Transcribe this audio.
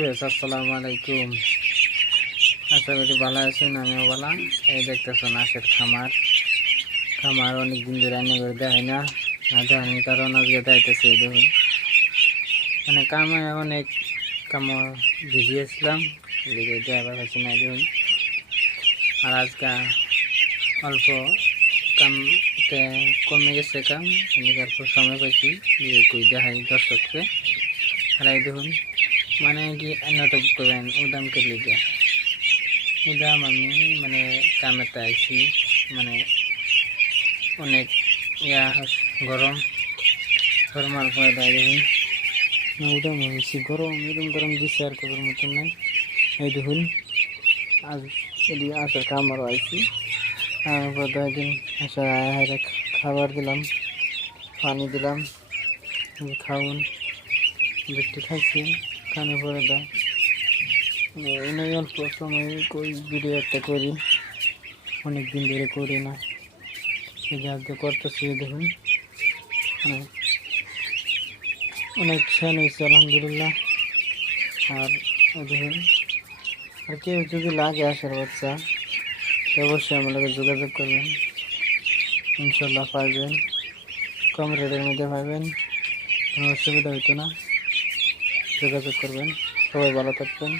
আসসালামু আলাইকুম। আশা করি ভালো আছেন, আমিও ভালো। এই দেখতেছেন আখের খামার অনেকদিন ধরে রান্না করে দেয় না দেয়নি, কারণ আজকে দেখাইতেছে। দেখুন মানে কামে অনেক কাম ভিজিয়েছিলাম, এদিকে দেওয়া পাচ্ছি না। দেখুন আর আজকে অল্প কামতে কমে গেছে কাম, এদিকে অল্প সময় পাইছি যে কই দেখাই দর্শককে। আর এই দেখুন মানে কি নাটক করবেন উদামকে লিগে উদাম আমি মানে কামেতে আইছি, মানে অনেক গরম গরমার পরে দেয় দেখুন উদাম হয়েছি, গরম এরকম গরম দিচ্ছে আর করার মতন নাই। এই দেখুন আজ এদিকে আসার খামারও আইছি, তারপর দিন আসা হাইরে খাবার দিলাম, পানি দিলাম, খাউন বেশি খাইছি। খাওয়ানোর পরে দেয় অনেক অল্প সময় ভিডিও একটা করি, অনেক দিন ধরে করি না, এই আজকে করতেছি। দেখুন অনেক ছেন হয়েছে আলহামদুলিল্লাহ। আর দেখুন আর কেউ যদি লাগে আসার বাচ্চা অবশ্যই আমার লোকের যোগাযোগ করবেন, ইনশাল্লাহ পাইবেন, কম রেটের মধ্যে পাইবেন, কোনো অসুবিধা হইতো না। যোগাযোগ করবেন। সবাই ভালো থাকবেন।